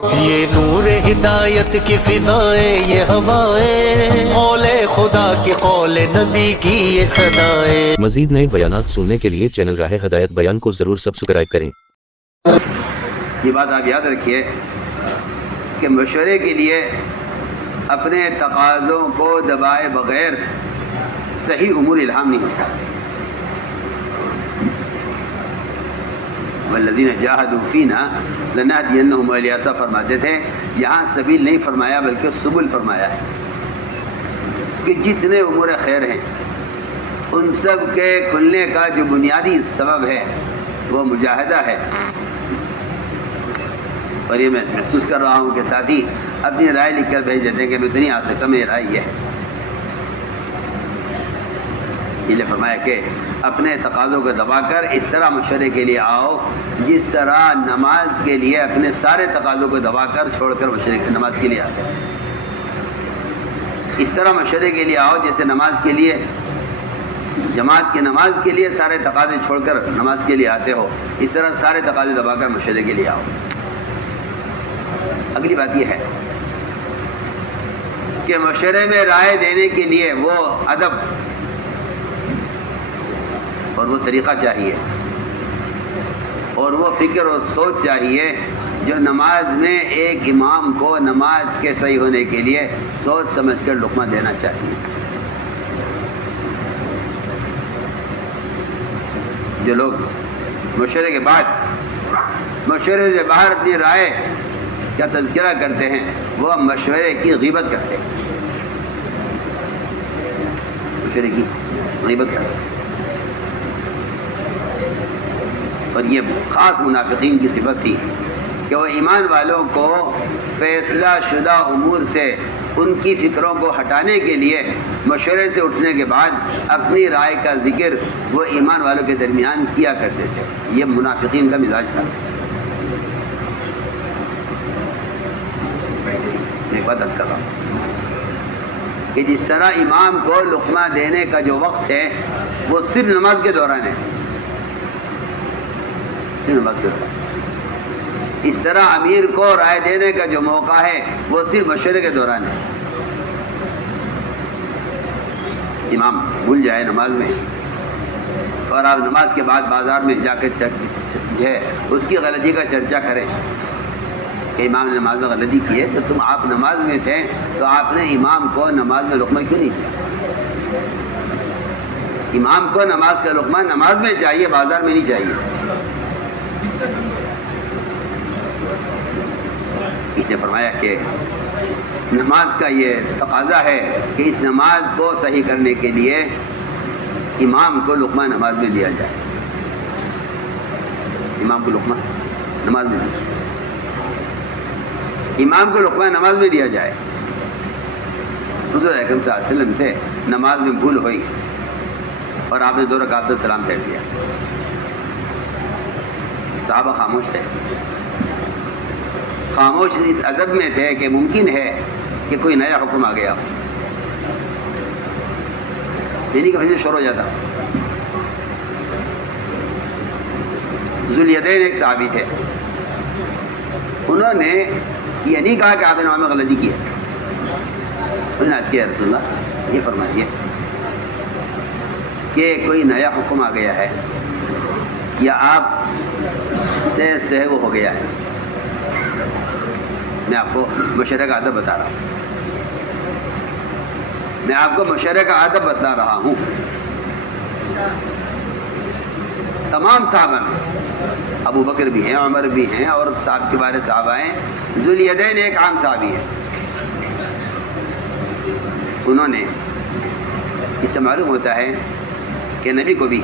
یہ نور ہدایت کی فضائیں، یہ ہوائیں، قول خدا کی، قول نبی کی یہ صدائیں۔ مزید نئے بیانات سننے کے لیے چینل راہ ہدایت بیان کو ضرور سبسکرائب کریں۔ یہ بات آپ یاد رکھیے کہ مشورے کے لیے اپنے تقاضوں کو دبائے بغیر صحیح امور الہام نہیں ہو سکتے۔ والذین جاہدوا فینا لنہدینہم الیسا فرماتے تھے، یہاں سبیل نہیں فرمایا بلکہ سبل فرمایا ہے کہ جتنے امور خیر ہیں ان سب کے کھلنے کا جو بنیادی سبب ہے وہ مجاہدہ ہے۔ اور یہ میں محسوس کر رہا ہوں کہ ساتھی اپنی رائے لکھ کر بھیج دیتے ہیں کہ میں اتنی آ سکتا، میری رائے یہ ہے۔ یہ نے فرمایا کہ اپنے تقاضوں کو دبا کر اس طرح مشورے کے لیے آؤ جس طرح نماز کے لیے اپنے سارے تقاضوں کو دبا کر چھوڑ کر مشورے نماز کے لیے آتے ہیں۔ اس طرح مشورے کے لیے آؤ جیسے نماز کے لیے، جماعت کی نماز کے لیے سارے تقاضے چھوڑ کر نماز کے لیے آتے ہو، اس طرح سارے تقاضے دبا کر مشورے کے لیے آؤ۔ اگلی بات یہ ہے کہ مشورے میں رائے دینے کے لیے وہ ادب اور وہ طریقہ چاہیے اور وہ فکر اور سوچ چاہیے جو نماز میں ایک امام کو نماز کے صحیح ہونے کے لیے سوچ سمجھ کر لقمہ دینا چاہیے۔ جو لوگ مشورے کے بعد، مشورے سے باہر اپنی رائے کا تذکرہ کرتے ہیں وہ مشورے کی غیبت کرتے ہیں، مشورے کی غیبت کرتے ہیں۔ اور یہ خاص منافقین کی صفت تھی کہ وہ ایمان والوں کو فیصلہ شدہ امور سے ان کی فکروں کو ہٹانے کے لیے مشورے سے اٹھنے کے بعد اپنی رائے کا ذکر وہ ایمان والوں کے درمیان کیا کرتے تھے۔ یہ منافقین کا مزاج تھا۔ ایک بات عرض کر رہا ہوں کہ جس طرح امام کو لقمہ دینے کا جو وقت ہے وہ صرف نماز کے دوران ہے، نماز کے دوران، اس طرح امیر کو رائے دینے کا جو موقع ہے وہ صرف مشورے کے دوران ہے۔ امام بھول جائے نماز میں اور آپ نماز کے بعد بازار میں جا کے جو ہے اس کی غلطی کا چرچا کریں کہ امام نے نماز میں غلطی کی ہے، تو تم آپ نماز میں تھے تو آپ نے امام کو نماز میں لقمہ کیوں نہیں دیا؟ امام کو نماز کا لقمہ نماز میں چاہیے، بازار میں نہیں چاہیے۔ اس نے فرمایا کہ نماز کا یہ تقاضا ہے کہ اس نماز کو صحیح کرنے کے لیے امام کو لقمہ نماز میں دیا جائے، امام کو لقمہ نماز میں دیا جائے، امام کو لقمہ نماز میں دیا جائے۔ حضور اکرم صلی اللہ علیہ وسلم سے نماز میں بھول ہوئی اور آپ نے 2 رکعت سلام پھیر دیا، صحابہ خاموش تھے، خاموش اس ادب میں تھے کہ ممکن ہے کہ کوئی نیا حکم آ گیا، دینی کا وجہ شروع ہو جاتا۔ ذوالیدین ایک صحابی تھے، انہوں نے یہ نہیں کہا کہ آپ نے نماز میں غلطی کی ہے، انہوں نے عرض کیا رسول اللہ یہ فرمائیے کہ کوئی نیا حکم آ گیا ہے یا آپ سے سہو ہو گیا ہے؟ میں آپ کو مشورے کا ادب بتا رہا ہوں، میں آپ کو مشورے کا ادب بتا رہا ہوں۔ تمام صحابہ میں ابو بکر بھی ہیں، عمر بھی ہیں اور صاحب کے بارے صحابہ ہیں، ذوالیدین ایک عام صحابی ہے۔ انہوں نے، اس سے معلوم ہوتا ہے کہ نبی کو بھی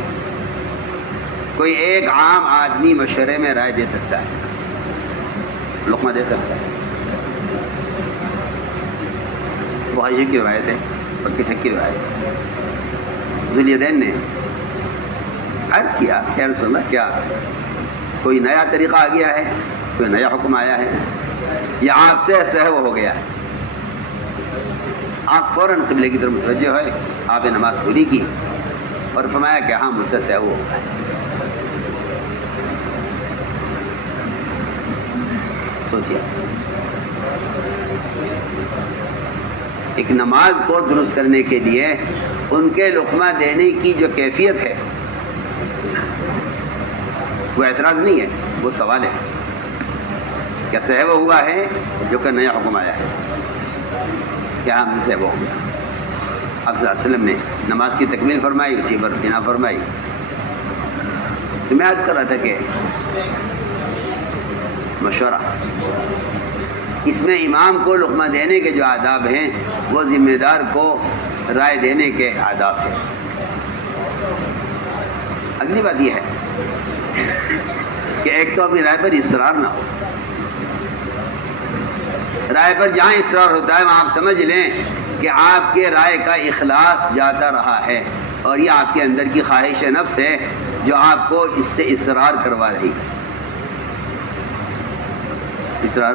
کوئی ایک عام آدمی مشورے میں رائے دے سکتا ہے، لقمہ دے سکتا ہے۔ بخاری کی روایت ہے اور کتاب کی روایت ہے، ذوالیدین نے عرض کیا کہ رسول اللہ کیا کوئی نیا طریقہ آ گیا ہے، کوئی نیا حکم آیا ہے یا آپ سے سہو ہو گیا ہے؟ آپ فوراً قبلے کی طرف متوجہ ہوئے، آپ نے نماز پوری کی اور فرمایا کہ ہاں مجھ سے سہو ہو گیا ہے۔ سوچیے، ایک نماز کو درست کرنے کے لیے ان کے لقمہ دینے کی جو کیفیت ہے وہ اعتراض نہیں ہے، وہ سوال ہے. کیا صحیح ہوا ہے جو کہ نیا حکم آیا ہے؟ کیا ہم سے وہ ہو گیا؟ آپ صلی اللہ علیہ وسلم نے نماز کی تکمیل فرمائی، اسی پر بنا فرمائی. تو میں عرض کر رہا تھا کہ مشورہ، اس میں امام کو لقمہ دینے کے جو آداب ہیں وہ ذمہ دار کو رائے دینے کے آداب ہیں. اگلی بات یہ ہے کہ ایک تو اپنی رائے پر اصرار نہ ہو. رائے پر جہاں اصرار ہوتا ہے وہاں آپ سمجھ لیں کہ آپ کے رائے کا اخلاص جاتا رہا ہے اور یہ آپ کے اندر کی خواہش نفس ہے جو آپ کو اس سے اصرار کروا رہی ہے. اصرار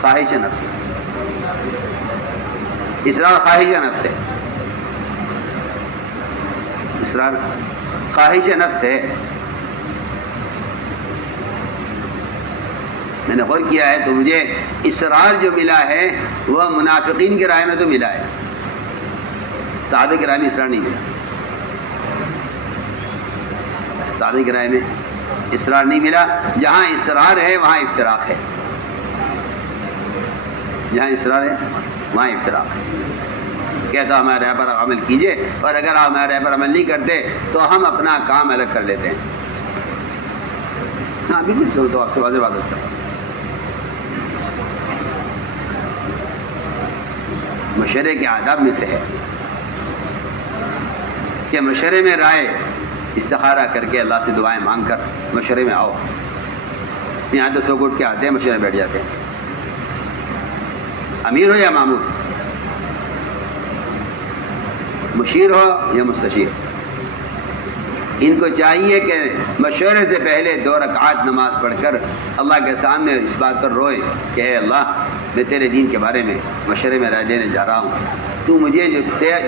خواہش نفس ہے، اصرار خواہش نفس ہے، اصرار خواہش نفس ہے. میں نے غور کیا ہے تو مجھے اصرار جو ملا ہے وہ منافقین کی رائے میں تو ملا ہے، صحابہ کی رائے میں اصرار نہیں ملا. صحابہ کی رائے میں اصرار نہیں ملا. جہاں اصرار ہے وہاں افتراق ہے، جہاں اصرار ہے وہاں افتراق ہے. کہتا ہمارے رائے پر عمل کیجئے، اور اگر آپ ہمارے رائے پر عمل نہیں کرتے تو ہم اپنا کام الگ کر لیتے ہیں. ہاں بالکل تو آپ سے واضح بات کرتا ہوں. مشورے کے آداب میں سے ہے کہ مشورے میں رائے استخارہ کر کے اللہ سے دعائیں مانگ کر مشورے میں آؤ. یہاں تو سو اٹھ کے آتے ہیں، مشورے میں بیٹھ جاتے ہیں. امیر ہو یا مامور، مشیر ہو یا مستشیر، ان کو چاہیے کہ مشورے سے پہلے 2 رکعات نماز پڑھ کر اللہ کے سامنے اس بات پر روئے کہ اے اللہ، میں تیرے دین کے بارے میں مشورے میں رائے دینے جا رہا ہوں. تو مجھے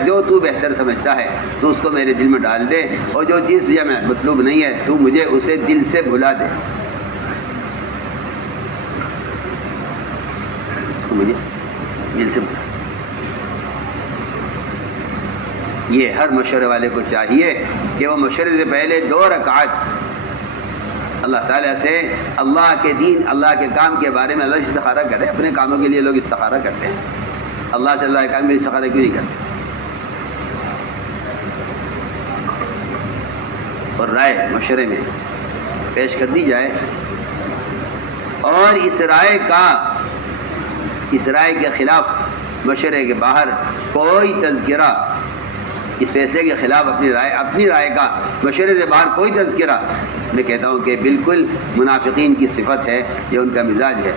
جو تو بہتر سمجھتا ہے تو اس کو میرے دل میں ڈال دے، اور جو چیز تجھے میں مطلوب نہیں ہے تو مجھے اسے دل سے بھلا دے. اس کو مجھے دل سے بھلا. یہ ہر مشورے والے کو چاہیے کہ وہ مشورے سے پہلے 2 رکعات اللہ تعالیٰ سے اللہ کے دین، اللہ کے کام کے بارے میں اللہ سے استخارہ کرے. اپنے کاموں کے لیے لوگ استخارہ کرتے ہیں، اللہ سے اللہ کے کام میں استخارہ کیوں نہیں کرتے؟ اور رائے مشورے میں پیش کر دی جائے، اور اس رائے کے خلاف مشورے کے باہر کوئی تذکرہ، اس فیصلے کے خلاف اپنی رائے کا مشورے سے باہر کوئی تذکرہ، میں کہتا ہوں کہ بالکل منافقین کی صفت ہے، یہ ان کا مزاج ہے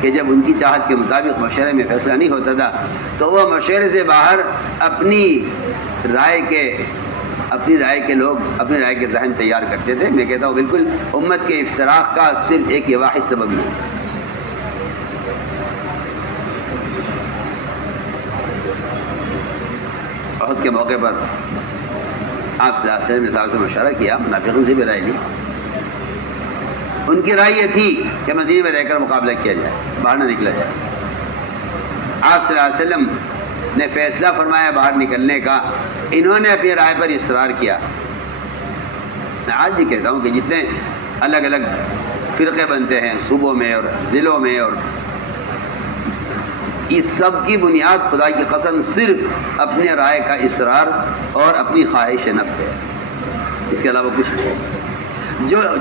کہ جب ان کی چاہت کے مطابق مشورے میں فیصلہ نہیں ہوتا تھا تو وہ مشورے سے باہر اپنی رائے کے لوگ اپنی رائے کے ذہن تیار کرتے تھے. میں کہتا ہوں بالکل امت کے افتراق کا صرف ایک یہ واحد سبب نہیں. احد کے موقع پر آپ صلی اللہ علیہ وسلم نے صاحب سے مشورہ کیا، منافقین سے بھی رائے لی. ان کی رائے یہ تھی کہ مدینے میں رہ کر مقابلہ کیا جائے، باہر نہ نکلا جائے. آپ صلی اللہ علیہ وسلم نے فیصلہ فرمایا باہر نکلنے کا، انہوں نے اپنی رائے پر اصرار کیا. میں آج بھی کہتا ہوں کہ جتنے الگ الگ فرقے بنتے ہیں صوبوں میں اور ضلعوں میں، اور اس سب کی بنیاد خدا کی قسم صرف اپنے رائے کا اصرار اور اپنی خواہش نفس ہے، اس کے علاوہ کچھ نہیں.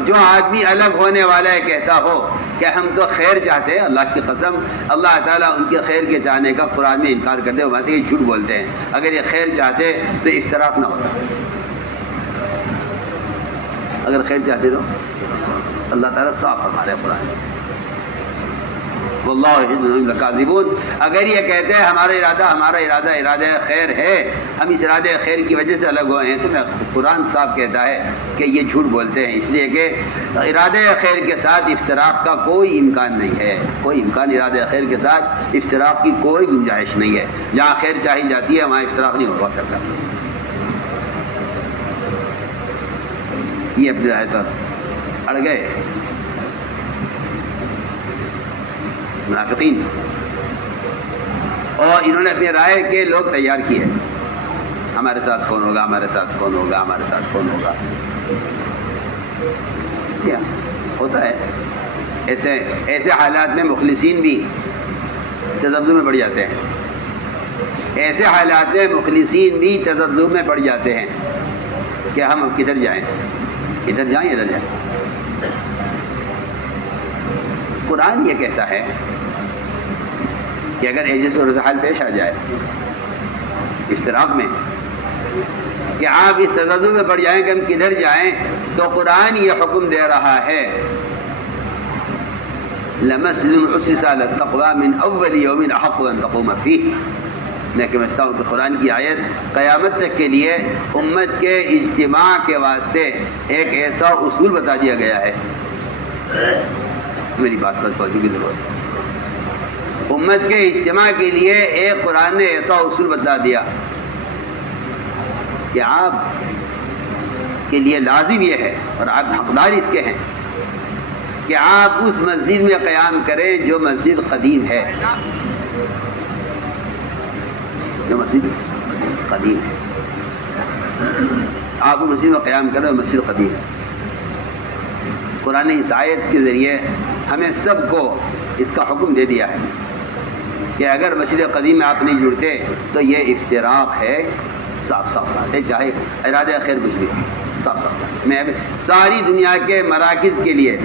جو آدمی الگ ہونے والا ہے کہتا ہو کہ ہم تو خیر چاہتے ہیں، اللہ کی قسم اللہ تعالیٰ ان کے خیر کے چاہنے کا قرآن میں انکار کرتے ہوئے یہ جھوٹ بولتے ہیں. اگر یہ خیر چاہتے تو اختلاف نہ ہوتا. اگر خیر چاہتے تو اللہ تعالیٰ صاف فرما رہے قرآن میں، واللہ یحب الکاذبون. اگر یہ کہتے ہیں ہمارا ارادہ خیر ہے، ہم اس ارادہ خیر کی وجہ سے الگ ہوئے ہیں، تو قرآن صاحب کہتا ہے کہ یہ جھوٹ بولتے ہیں، اس لیے کہ ارادہ خیر کے ساتھ افتراق کا کوئی امکان نہیں ہے. کوئی امکان ارادہ خیر کے ساتھ افتراق کی کوئی گنجائش نہیں ہے. جہاں خیر چاہی جاتی ہے وہاں افتراق نہیں ہو سکتا. یہ اپنی رائے پر اڑ گئے. منافقین، اور انہوں نے اپنی رائے کے لوگ تیار کیے، ہمارے ساتھ کون ہوگا، ہمارے ساتھ کون ہوگا، ہمارے ساتھ کون ہوگا۔ جی ہاں، ہوتا ہے ایسے حالات میں مخلصین بھی تذبذب میں پڑ جاتے ہیں، ایسے حالات میں مخلصین بھی تذبذب میں پڑ جاتے ہیں کہ ہم اب کدھر جائیں، ادھر جائیں ادھر جائیں۔ قرآن یہ کہتا ہے کہ اگر ایسے صورتحال پیش آ جائے اشتراک میں کہ آپ اس تذبذب میں پڑ جائیں کہ ہم کدھر جائیں، تو قرآن یہ حکم دے رہا ہے لَمَسْجِدٌ أُسِّسَ عَلَى التَّقْوَىٰ مِنْ أَوَّلِ يَوْمٍ أَحَقُّ أَن تَقُومَ فِيهِ۔ میں سمجھتا ہوں کہ قرآن کی آیت قیامت تک کے لیے امت کے اجتماع کے واسطے ایک ایسا اصول بتا دیا گیا ہے، میری بات پر توجہ کی ضرورت ہے، امت کے اجتماع کے لیے ایک قرآن نے ایسا اصول بتا دیا کہ آپ کے لیے لازم یہ ہے اور آپ حقدار اس کے ہیں کہ آپ اس مسجد میں قیام کریں جو مسجد قدیم ہے، جو مسجد قدیم ہے، آپ اس مسجد میں قیام کریں جو مسجد قدیم ہے۔ قرآن نے اس آیت کے ذریعے ہمیں سب کو اس کا حکم دے دیا ہے کہ اگر مسجد قدیم میں آپ نہیں جڑتے تو یہ افتراق ہے، صاف صاف بات ہے، چاہے ارادہ خیر کچھ بھی، صاف صاف بات۔ میں ساری دنیا کے مراکز کے لیے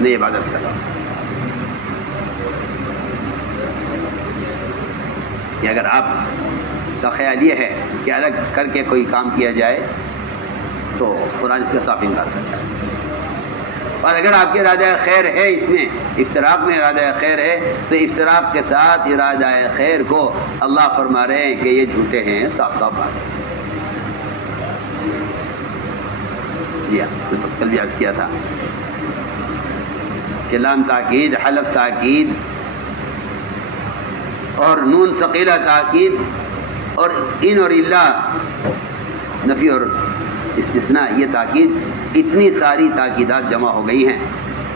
نہیں عبادت کر رہا ہوں کہ اگر آپ کا خیال یہ ہے کہ الگ کر کے کوئی کام کیا جائے تو قرآن اس کا صاف انکار کرتا ہے، اور اگر آپ کے ارادہ خیر ہے، اس میں افتراق میں ارادہ خیر ہے، تو افتراق کے ساتھ ارادہ خیر کو اللہ فرما رہے ہیں کہ یہ جھوٹے ہیں، صاف صاف بات ہے۔ جی ہاں، کل بھی عرض کیا تھا کہ لام تاکید، حلف تاکید اور نون ثقیلہ تاکید اور ان اور اللہ نفی اور استثناء، یہ تاکید اتنی ساری تاکیدات جمع ہو گئی ہیں،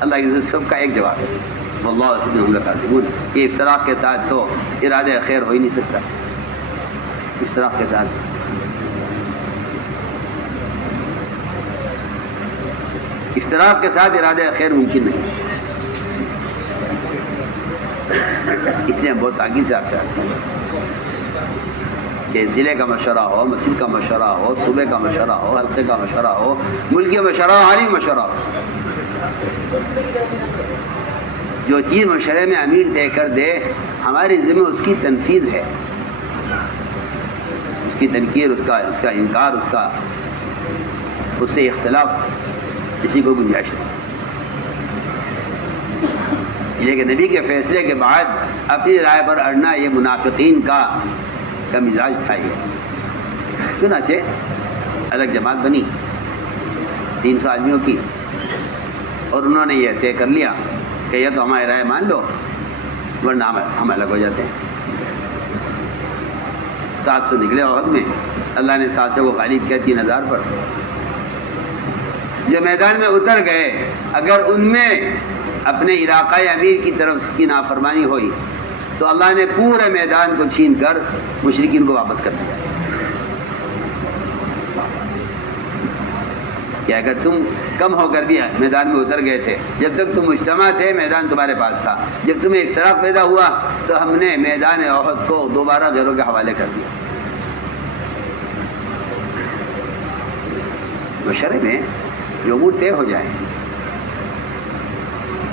اللہ کی سب کا ایک جواب ہے، واللہ یحب الکاذبین۔ یہ افتراق کے ساتھ تو ارادہ خیر ہو ہی نہیں سکتا، افتراق کے ساتھ ارادہ خیر ممکن نہیں، اس لیے بہت تاکید سے آپ سے آتا ہے کہ ضلع کا مشورہ ہو، مسجد کا مشورہ ہو، صوبے کا مشورہ ہو، حلقے کا مشورہ ہو، ملکی مشورہ ہو، عالمی مشورہ ہو، جو چیز مشورے میں امیر طے کر دے ہماری ذمہ اس کی تنفیذ ہے، اس کی تنقیر، اس کا انکار، اس سے اختلاف کسی کو گنجائش نہیں۔ یہ کہ نبی کے فیصلے کے بعد اپنی رائے پر اڑنا یہ منافقین کا مزاج تھا۔ یہ چنانچہ الگ جماعت بنی 300 آدمیوں کی، اور انہوں نے یہ طے کر لیا کہ یا تو ہماری رائے مان لو ورنہ ہم الگ ہو جاتے ہیں۔ 700 نکلے عہد میں، اللہ نے 700 کو غالب کیا 3000 پر۔ جو میدان میں اتر گئے، اگر ان میں اپنے علاقائی امیر کی طرف کی نافرمانی ہوئی تو اللہ نے پورے میدان کو چھین کر مشرکین کو واپس کر دیا کہ اگر تم کم ہو کر بھی میدان میں اتر گئے تھے، جب تک تم مجتمع تھے میدان تمہارے پاس تھا، جب تمہیں اختلاف پیدا ہوا تو ہم نے میدان احد کو دوبارہ غیروں کے حوالے کر دیا۔ مشورے میں جو امور طے ہو جائیں،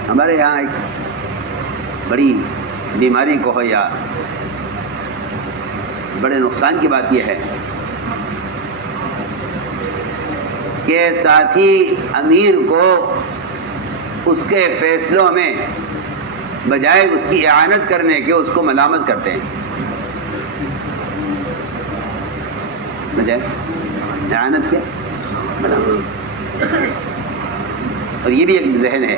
ہمارے یہاں ایک بڑی بیماری کو ہو یا بڑے نقصان کی بات یہ ہے کہ ساتھی امیر کو اس کے فیصلوں میں بجائے اس کی اعانت کرنے کے اس کو ملامت کرتے ہیں، بجائے اعانت کے ملامت۔ اور یہ بھی ایک ذہن ہے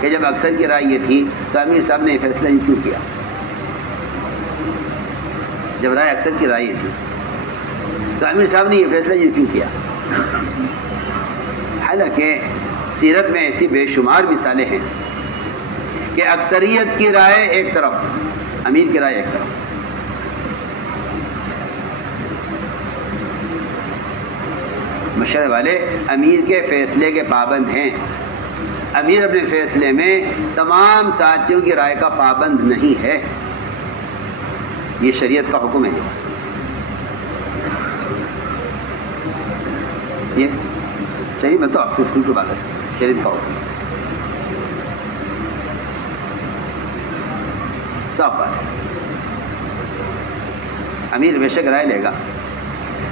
کہ جب اکثر کی رائے یہ تھی تو امیر صاحب نے یہ فیصلہ نہیں کیوں کیا؟ جب رائے اکثر کی رائے یہ تھی تو امیر صاحب نے یہ فیصلہ یہ کیوں کیا؟ حالانکہ سیرت میں ایسی بے شمار مثالیں ہیں کہ اکثریت کی رائے ایک طرف، امیر کی رائے ایک طرف. مشورے والے امیر کے فیصلے کے پابند ہیں. امیر اپنے فیصلے میں تمام ساتھیوں کی رائے کا پابند نہیں ہے. یہ شریعت کا حکم ہے. یہ شریعت میں تو اکثر کی بات ہے، شریعت کا حکم صاف بات ہے. امیر بے شک رائے لے گا،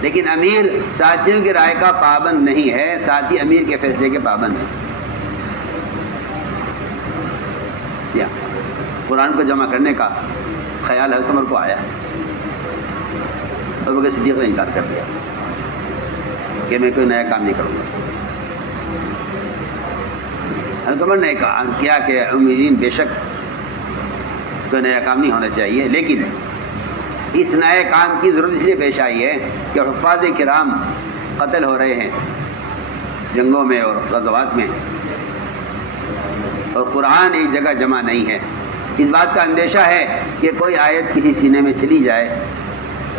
لیکن امیر ساتھیوں کی رائے کا پابند نہیں ہے، ساتھی امیر کے فیصلے کے پابند ہیں. یا قرآن کو جمع کرنے کا خیال حضرت عمر کو آیا، ابو بکر صدیق نے انکار کر دیا کہ میں کوئی نیا کام نہیں کروں گا. حضرت عمر نے کیا کہ امیرین بے شک کوئی نیا کام نہیں ہونا چاہیے، لیکن اس نئے کام کی ضرورت اس لیے پیش آئی ہے کہ حفاظ کرام قتل ہو رہے ہیں جنگوں میں اور غزوات میں، اور قرآن ایک جگہ جمع نہیں ہے. اس بات کا اندیشہ ہے کہ کوئی آیت کسی سینے میں چلی جائے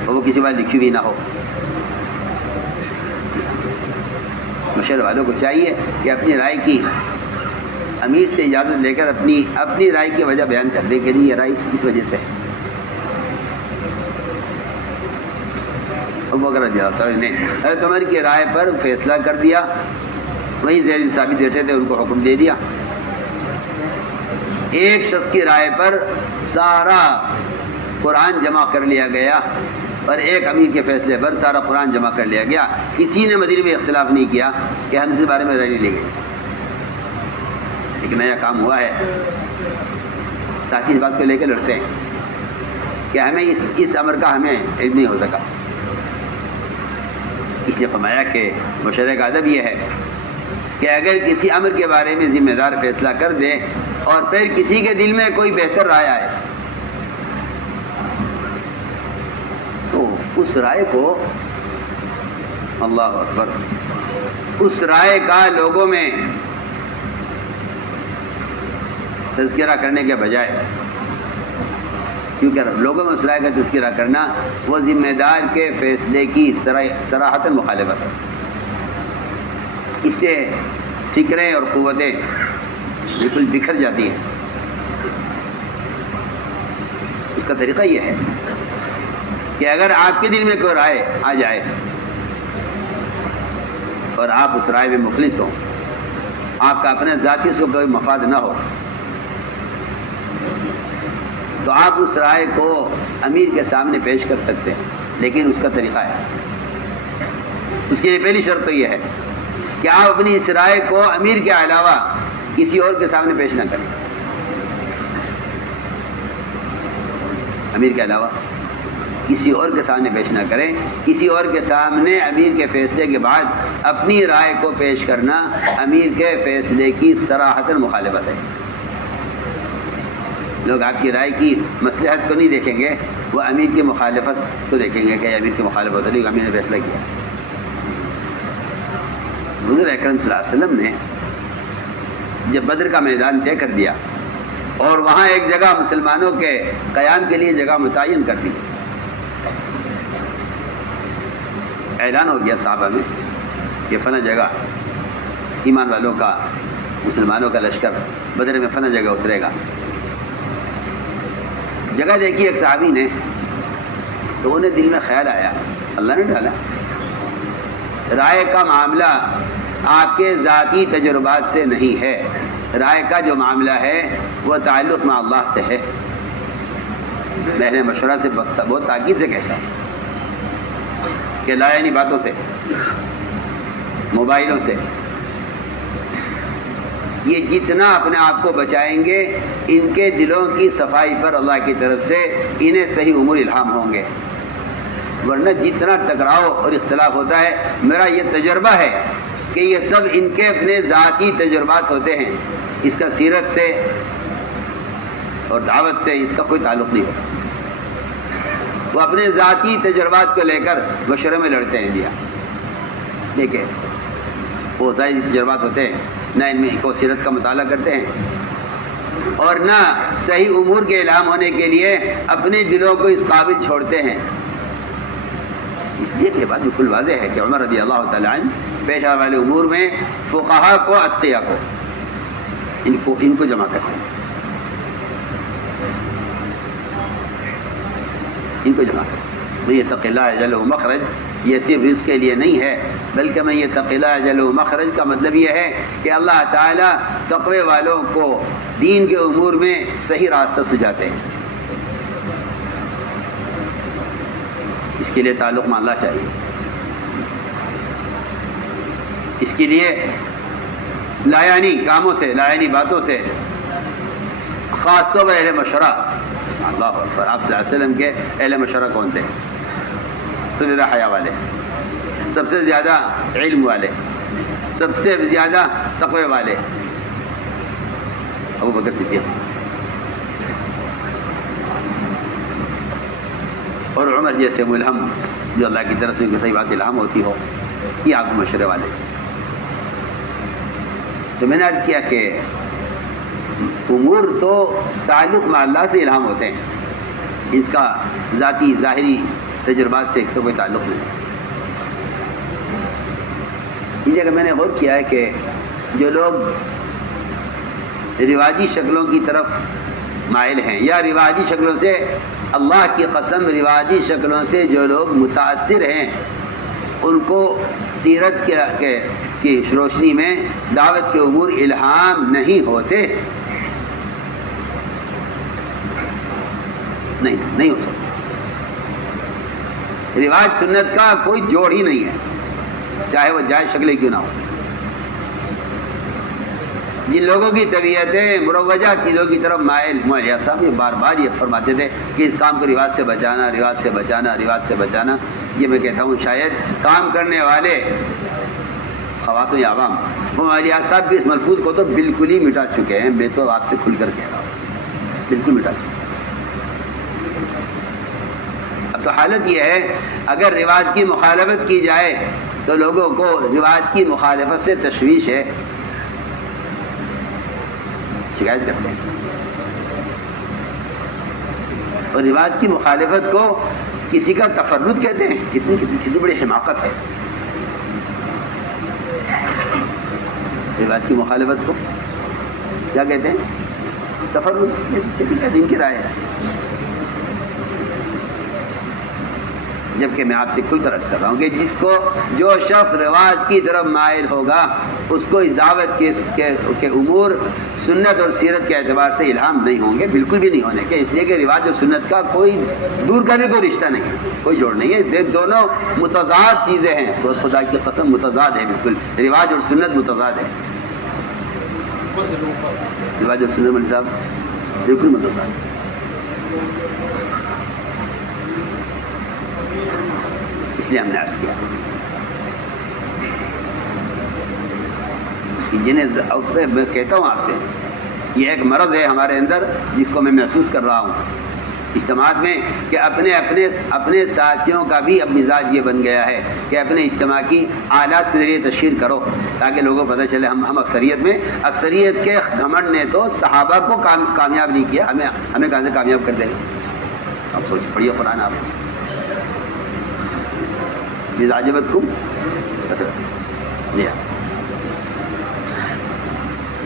اور وہ کسی بار لکھی بھی نہ ہو. مشورے والوں کو چاہیے کہ اپنی رائے کی امیر سے اجازت لے کر اپنی رائے کی وجہ بیان کرنے کے لیے یہ رائے اس وجہ سے ہے. ابو بکر رضی اللہ عنہ نے حضرت عمر کی رائے پر فیصلہ کر دیا. وہیں زید بن ثابت بیٹھے تھے، ان کو حکم دے دیا. ایک شخص کی رائے پر سارا قرآن جمع کر لیا گیا، اور ایک امیر کے فیصلے پر سارا قرآن جمع کر لیا گیا. کسی نے مدینے میں اختلاف نہیں کیا کہ ہم اس بارے میں رائے نہیں لے گئے. ایک نیا کام ہوا ہے، ساتھی اس بات کو لے کے لڑتے ہیں کہ ہمیں اس امر کا ہمیں علم نہیں ہو سکا. اس لیے فرمایا کہ مشورے کا ادب یہ ہے کہ اگر کسی امر کے بارے میں ذمہ دار فیصلہ کر دے اور پھر کسی کے دل میں کوئی بہتر رائے آئے تو اس رائے کو، اللہ اکبر، اس رائے کا لوگوں میں تذکرہ کرنے کے بجائے، کیونکہ لوگوں میں اس رائے کا تذکرہ کرنا وہ ذمہ دار کے فیصلے کی صراحتاً مخالفت ہے. اس سے فکریں اور قوتیں بالکل بکھر جاتی ہیں. اس کا طریقہ یہ ہے کہ اگر آپ کے دل میں کوئی رائے آ جائے اور آپ اس رائے میں مخلص ہوں، آپ کا اپنے ذاتی سے کوئی مفاد نہ ہو، تو آپ اس رائے کو امیر کے سامنے پیش کر سکتے ہیں. لیکن اس کا طریقہ ہے، اس کی پہلی شرط تو یہ ہے کہ آپ اپنی اس رائے کو امیر کے علاوہ کسی اور کے سامنے پیش نہ کریں. امیر کے علاوہ کسی اور کے سامنے پیش نہ کریں. کسی اور کے سامنے امیر کے فیصلے کے بعد اپنی رائے کو پیش کرنا امیر کے فیصلے کی صراحتاً مخالفت ہے. لوگ آپ کی رائے کی مصلحت کو نہیں دیکھیں گے، وہ امیر کی مخالفت کو دیکھیں گے کہ امیر کی مخالفت ہے، لیکن امیر نے فیصلہ کیا. حضور اکرم صلی اللہ علیہ وسلم نے جب بدر کا میدان طے کر دیا اور وہاں ایک جگہ مسلمانوں کے قیام کے لیے جگہ متعین کر دی، اعلان ہو گیا صحابہ میں کہ فلاں جگہ ایمان والوں کا، مسلمانوں کا لشکر بدر میں فلاں جگہ اترے گا. جگہ دیکھی ایک صحابی نے تو انہیں دل میں خیال آیا، اللہ نے ڈالا، رائے کا معاملہ آپ کے ذاتی تجربات سے نہیں ہے، رائے کا جو معاملہ ہے وہ تعلق مع اللہ سے ہے. میں نے مشورہ سے بہت تاکید سے کہتا ہوں کہ لا یعنی باتوں سے، موبائلوں سے یہ جتنا اپنے آپ کو بچائیں گے، ان کے دلوں کی صفائی پر اللہ کی طرف سے انہیں صحیح امور الہام ہوں گے. ورنہ جتنا ٹکراؤ اور اختلاف ہوتا ہے، میرا یہ تجربہ ہے کہ یہ سب ان کے اپنے ذاتی تجربات ہوتے ہیں، اس کا سیرت سے اور دعوت سے اس کا کوئی تعلق نہیں ہوتا. وہ اپنے ذاتی تجربات کو لے کر مشورے میں لڑتے ہیں. دیا دیکھیں، وہ ذاتی تجربات ہوتے ہیں، نہ ان میں کو سیرت کا مطالعہ کرتے ہیں، اور نہ صحیح امور کے الہام ہونے کے لیے اپنے دلوں کو اس قابل چھوڑتے ہیں۔ اس لیے یہ بات بالکل واضح ہے کہ عمر رضی اللہ تعالیٰ عنہ پیش آنے والے امور میں فقہا کو، اتقیاء کو، ان کو جمع کرتے ہیں، ان کو جمع کرتے ہیں۔ میں یتق اللہ یجعل لہ مخرج، یہ صرف رزق کے لیے نہیں ہے، بلکہ میں یتق اللہ یجعل لہ مخرج کا مطلب یہ ہے کہ اللہ تعالیٰ تقوی والوں کو دین کے امور میں صحیح راستہ سجاتے ہیں۔ اس کے لیے تعلق مان اللہ چاہیے، اس کے لیے لایانی کاموں سے، لایانی باتوں سے، خاص طور پر اہل مشورہ۔ اللہ اکبر، آپ صلی اللہ علیہ وسلم کے اہل مشورہ کون تھے؟ سب سے زیادہ حیا والے، سب سے زیادہ علم والے، سب سے زیادہ تقوی والے ابو بکر صدیق اور عمر جیسے ملہم، جو اللہ کی طرف سے صحیح بات الہام ہوتی ہو، یہ آپ کو مشورے والے۔ تو میں نے عرض کیا کہ امور تو تعلق مع اللہ سے الہام ہوتے ہیں، اس کا ذاتی ظاہری تجربات سے اس کا کوئی تعلق نہیں۔ اس جگہ میں نے غور کیا ہے کہ جو لوگ رواجی شکلوں کی طرف مائل ہیں، یا رواجی شکلوں سے، اللہ کی قسم رواجی شکلوں سے جو لوگ متاثر ہیں، ان کو سیرت کی روشنی میں دعوت کے امور الہام نہیں ہوتے، نہیں ہو سکتا۔ رواج سنت کا کوئی جوڑ ہی نہیں ہے، چاہے وہ جائز شکلیں کیوں نہ ہو۔ جن لوگوں کی طبیعتیں مروجہ چیزوں کی طرف مائل، مولانا صاحب یہ بار بار یہ فرماتے تھے کہ اس کام کو رواج سے بچانا، رواج سے بچانا، رواج سے بچانا۔ یہ میں کہتا ہوں شاید کام کرنے والے خواص و عوام مولانا صاحب کے اس ملفوظ کو تو بالکل ہی مٹا چکے ہیں۔ میں تو آپ سے کھل کر کہہ رہا ہوں، بالکل مٹا چکے۔ اب تو حالت یہ ہے، اگر رواج کی مخالفت کی جائے تو لوگوں کو رواج کی مخالفت سے تشویش ہے، شکایت کرتے ہیں، اور رواج کی مخالفت کو کسی کا تفرد کہتے ہیں۔ کتنی بڑی حماقت ہے رواج کی مخالفت کو، کیا کہتے ہیں؟ تفرد، جن کی رائے ہے۔ جبکہ میں آپ سے کھل کر عرض کر رہا ہوں کہ جو شخص رواج کی طرف مائل ہوگا، اس کو اس دعوت کے امور سنت اور سیرت کے اعتبار سے الہام نہیں ہوں گے، بالکل بھی نہیں ہونے کے، اس لیے کہ رواج اور سنت کا کوئی دور کرنے کوئی رشتہ نہیں ہے، کوئی جوڑ نہیں ہے۔ دونوں متضاد چیزیں ہیں، تو خدا کی قسم متضاد ہے، بالکل رواج اور سنت متضاد ہے۔ رواج اور سنت مولوی صاحب بالکل متضاد ہے۔ اس لیے ہم نے عرض کیا جنہیں میں کہتا ہوں آپ سے، یہ ایک مرض ہے ہمارے اندر جس کو میں محسوس کر رہا ہوں اجتماعات میں، کہ اپنے ساتھیوں کا بھی اب مزاج یہ بن گیا ہے کہ اپنے اجتماع کی آلات کے ذریعے تشہیر کرو تاکہ لوگوں کو پتہ چلے ہم اکثریت میں، اکثریت کے گھمنڈ نے تو صحابہ کو کامیاب نہیں کیا، ہمیں کہاں سے کامیاب کر دیں گے؟ اب سوچ پڑھیے قرآن آپ مزاجبت کو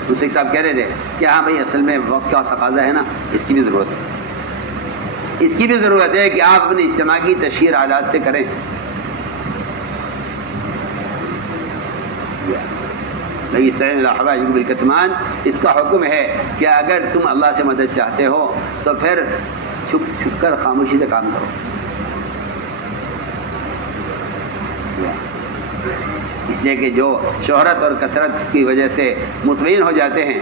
دوسرے صاحب کہہ رہے تھے کہ ہاں بھائی اصل میں وقت کا تقاضا ہے نا، اس کی بھی ضرورت ہے، اس کی بھی ضرورت ہے کہ آپ اپنے اجتماع کی تشہیر آلات سے کریں۔ بالکتمان، اس کا حکم ہے کہ اگر تم اللہ سے مدد چاہتے ہو تو پھر چھپ کر خاموشی سے کام کرو۔ اس لیے کہ جو شہرت اور کثرت کی وجہ سے مطمئن ہو جاتے ہیں،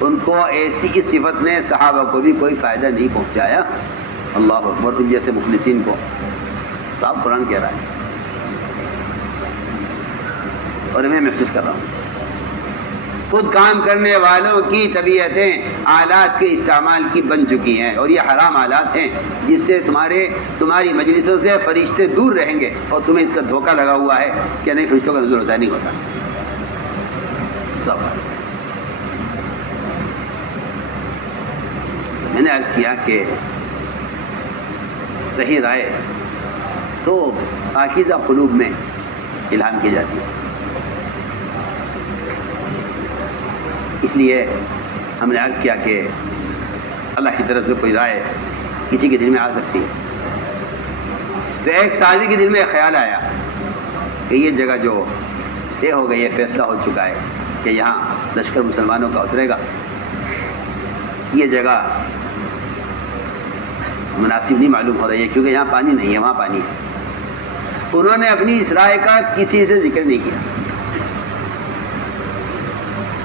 ان کو ایسی اس صفت نے صحابہ کو بھی کوئی فائدہ نہیں پہنچایا۔ اللہ اکبر، ان جیسے مخلصین کو صاحب قرآن کہہ رہا ہے، اور میں محسوس کر رہا ہوں خود کام کرنے والوں کی طبیعتیں آلات کے استعمال کی بن چکی ہیں، اور یہ حرام آلات ہیں جس سے تمہاری مجلسوں سے فرشتے دور رہیں گے، اور تمہیں اس کا دھوکہ لگا ہوا ہے کہ نہیں فرشتوں کا نزول ہوتا ہے، نہیں ہوتا سب۔ میں نے عرض کیا کہ صحیح رائے تو پاکیزہ قلوب میں الہام کی جاتی ہے، اس لیے ہم نے عرض کیا کہ اللہ کی طرف سے کوئی رائے کسی کے دل میں آ سکتی ہے۔ تو ایک ساتھی کے دل میں خیال آیا کہ یہ جگہ جو طے ہو گئی ہے، فیصلہ ہو چکا ہے کہ یہاں لشکر مسلمانوں کا اترے گا، یہ جگہ مناسب نہیں معلوم ہو رہی ہے کیونکہ یہاں پانی نہیں ہے، وہاں پانی ہے۔ انہوں نے اپنی اس رائے کا کسی سے ذکر نہیں کیا۔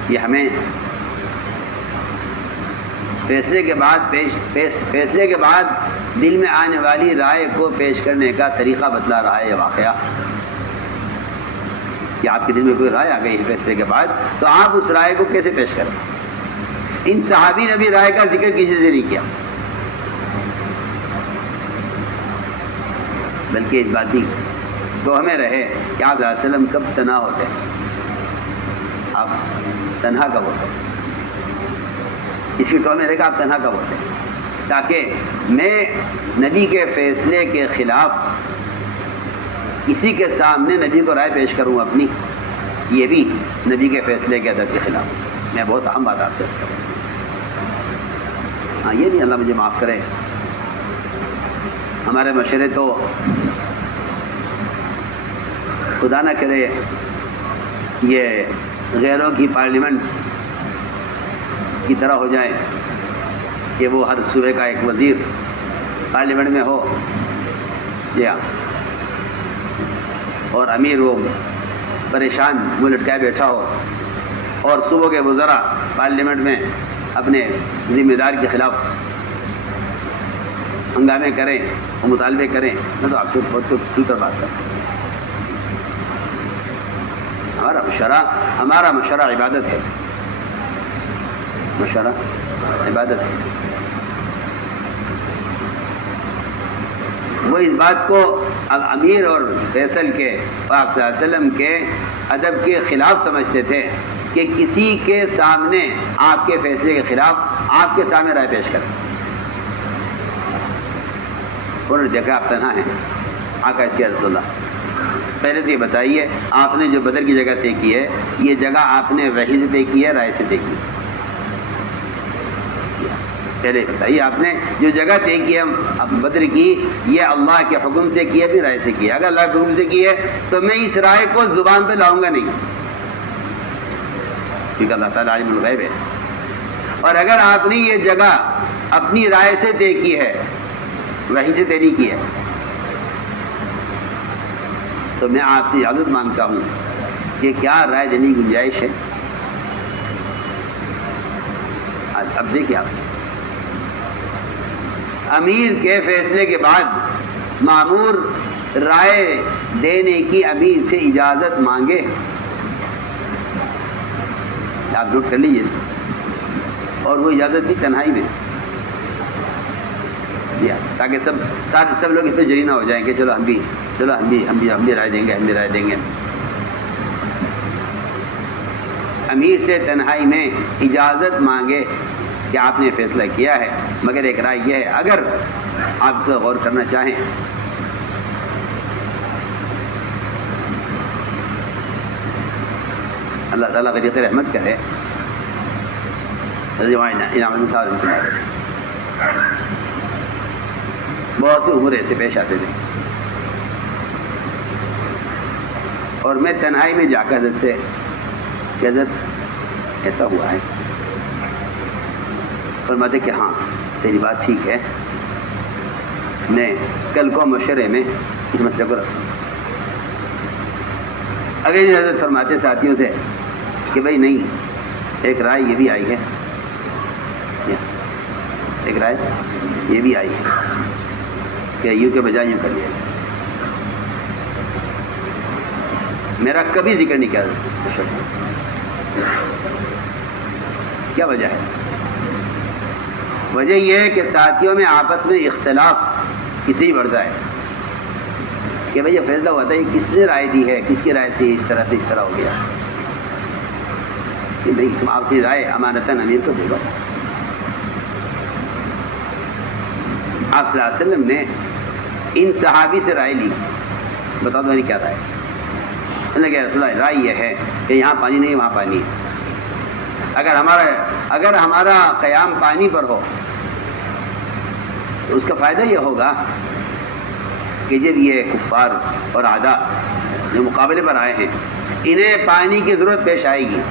یہ ہمیں فیصلے کے بعد دل میں آنے والی رائے کو پیش کرنے کا طریقہ بتلا رہا ہے یہ واقعہ، کہ آپ کے دل میں کوئی رائے آ گئی ہے فیصلے کے بعد، تو آپ اس رائے کو کیسے پیش کریں۔ ان صحابی نے بھی رائے کا ذکر کسی سے نہیں کیا، بلکہ اس بات کی تو ہمیں رہے کہ آپ صلی اللہ علیہ وسلم کب تنہا ہوتے ہیں، آپ تنہا کب ہوتے ہیں، اس کی تو ہمیں رہے کہ آپ تنہا کب ہوتے ہیں، تاکہ میں نبی کے فیصلے کے خلاف کسی کے سامنے نبی کو رائے پیش کروں اپنی، یہ بھی نبی کے فیصلے کے ادب کے خلاف۔ میں بہت اہم بات آپ سے کروں، ہاں یہ نہیں، اللہ مجھے معاف کرے، ہمارے مشورے تو خدا نہ کرے یہ غیروں کی پارلیمنٹ کی طرح ہو جائے کہ وہ ہر صوبے کا ایک وزیر پارلیمنٹ میں ہو، جی ہاں، اور امیر وہ پریشان منہ لٹکائے بیٹھا ہو، اور صوبوں کے وزراء پارلیمنٹ میں اپنے ذمہ دار کے خلاف ہنگامے کریں اور مطالبے کریں۔ میں تو آپ سے بہت کھل کر بات کرتا ہوں، ہمارا مشورہ عبادت ہے، مشورہ عبادت ہے۔ وہ اس بات کو اب امیر اور فیصل کے آپ صلی اللہ علیہ وسلم کے ادب کے خلاف سمجھتے تھے کہ کسی کے سامنے آپ کے فیصلے کے خلاف آپ کے سامنے رائے پیش کریں۔ انہوں نے دیکھا آپ تنہا ہیں، آقا اس کے رسول اللہ، پہلے تو یہ بتائیے آپ نے جو بدر کی جگہ طے کی ہے، یہ جگہ آپ نے وحی سے طے کی ہے، رائے سے طے کی ہے؟ پہلے بتائیے آپ نے جو جگہ طے کی ہے بدر کی، یہ اللہ کے حکم سے کی ہے بھی رائے سے کی ہے؟ اگر اللہ کے حکم سے کی ہے تو میں اس رائے کو زبان پہ لاؤں گا نہیں، کیونکہ اللہ تعالیٰ عالم الغیب ہے۔ اور اگر آپ نے یہ جگہ اپنی رائے سے طے کی ہے، وحی سے طے نہیں کی ہے، تو میں آپ سے اجازت مانگتا ہوں کہ کیا رائے دینے کی گنجائش ہے؟ اب دیکھیے آپ، امیر کے فیصلے کے بعد مامور رائے دینے کی امیر سے اجازت مانگے، آپ نوٹ کر لیجیے، اور وہ اجازت بھی تنہائی میں، تاکہ سب لوگ اس پہ جری نہ ہو جائیں کہ چلو ہم بھی رائے دیں گے۔ امیر سے تنہائی میں اجازت مانگے کہ آپ نے فیصلہ کیا ہے، مگر ایک رائے یہ ہے، اگر آپ کو غور کرنا چاہیں اللہ تعالیٰ غریق رحمت کرے، بہت سے امور ایسے پیش آتے تھے، اور میں تنہائی میں جا کر حضرت سے کہ حضرت ایسا ہوا ہے، فرماتے کہ ہاں تیری بات ٹھیک ہے، میں کل کو مشورے میں اس مسئلے کو رکھوں۔ اگر حضرت فرماتے ساتھیوں سے کہ بھائی نہیں، ایک رائے یہ بھی آئی ہے، ایک رائے یہ بھی آئی ہے کہ یوں کے بجائے یوں کر لیا، میرا کبھی ذکر نہیں کیا کیا وجہ ہے؟ وجہ یہ ہے کہ ساتھیوں میں آپس میں اختلاف کسی بڑھتا ہے کہ بھئی یہ فیصلہ ہوا تھا، یہ کس نے رائے دی ہے، کس کی رائے سے اس طرح ہو گیا، کہ نہیں تم آپ کی رائے امانتاً امیر کو دے گا، آپ صلی اللہ علیہ وسلم نے ان صحابی سے رائے لی، بتاؤ تمہاری کیا رائے؟ انہوں نے کہا رسول اللہ رائے یہ ہے کہ یہاں پانی نہیں وہاں پانی ہے، اگر ہمارا قیام پانی پر ہو تو اس کا فائدہ یہ ہوگا کہ جب یہ کفار اور اعداء جو مقابلے پر آئے ہیں انہیں پانی کی ضرورت پیش آئے گی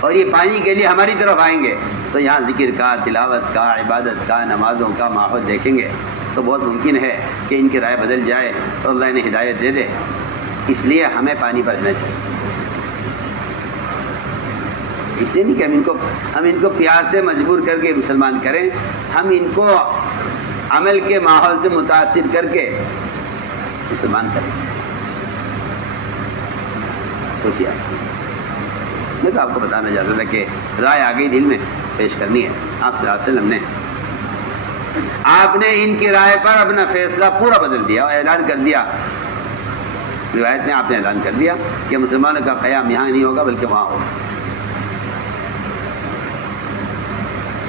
اور یہ پانی کے لیے ہماری طرف آئیں گے تو یہاں ذکر کا، تلاوت کا، عبادت کا، نمازوں کا ماحول دیکھیں گے تو بہت ممکن ہے کہ ان کی رائے بدل جائے اور اللہ انہیں ہدایت دے دے، اس لیے ہمیں پانی پر رہنا چاہیے۔ اس لیے نہیں کہ ہم ان کو پیار سے مجبور کر کے مسلمان کریں، ہم ان کو عمل کے ماحول سے متاثر کر کے مسلمان کریں۔ سوچیے، میں تو آپ کو بتانا چاہتا تھا کہ رائے آگئی دل میں پیش کرنی ہے۔ آپ صلی اللہ علیہ وسلم نے آپ نے ان کی رائے پر اپنا فیصلہ پورا بدل دیا اور اعلان کر دیا، روایت میں آپ نے اعلان کر دیا کہ مسلمانوں کا قیام یہاں نہیں ہوگا بلکہ وہاں ہوگا۔